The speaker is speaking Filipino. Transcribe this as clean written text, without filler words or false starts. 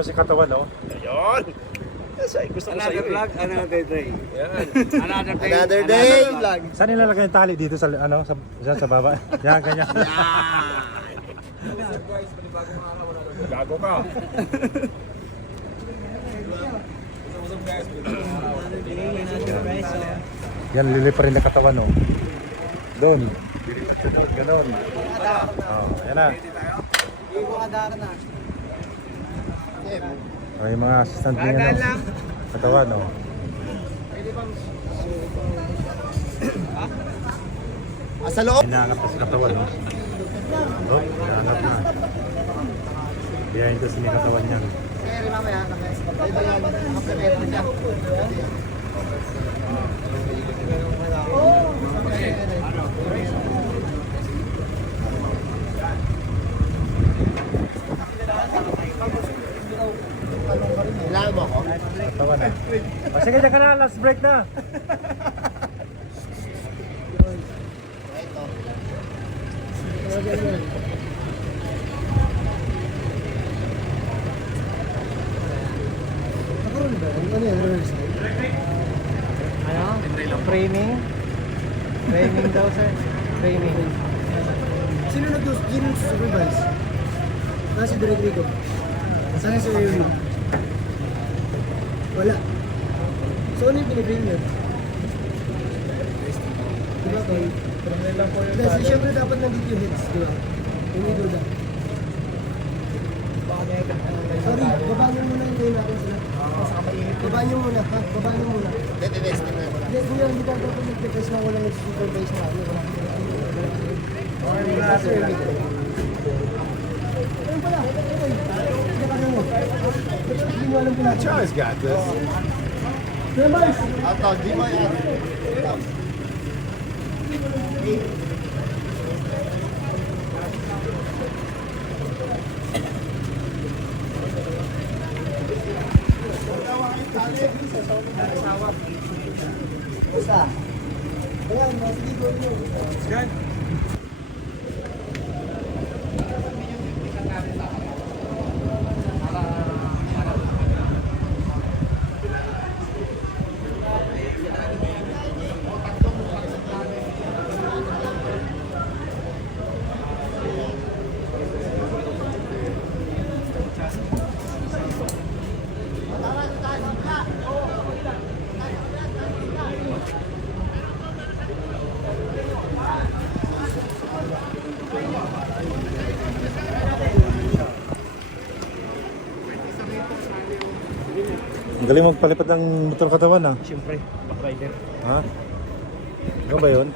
po si katawan, oh. Ayun. Kasi gusto ko sa iyo. Another vlog, another day. Yan. Another day vlog. Saan nilalagay yung tali dito sa ano sa baba? Yan ganyan. Gago ka. Yan lili pa rin na katawan, oh. Doon. Ganon. Oh, yan na. Ay, mga assistant niya na. Katawan, oh. Sa loob. Hinahanap na si katawan, oh. Oh, hinahanap na. Behind the scene yung katawan niya. Kailangan mo ako? Katawan na. Oh, sige, dyan ka na. Last break na. Ano? Training? Training daw, sir. Training. Sino nag-supervise? Si Direk Rico. Saan si Erwin? Wala. So ano yung pinitrain yun? Diba ko? Kasi syempre dapat nandito yung hits, diba? Yung idol na. Sorry, babaan nyo muna yung tayo natin sila. Babaan nyo muna, ha? Babaan nyo muna. Hindi ka dapat nag-test na wala nag-supervise na. Charles got this. Di mo yan. Basta. Ayan, masigigo nyo. Ang galing magpalipad ng motor katawan, ah. Siyempre, backrider. Ha? Ano ba yun?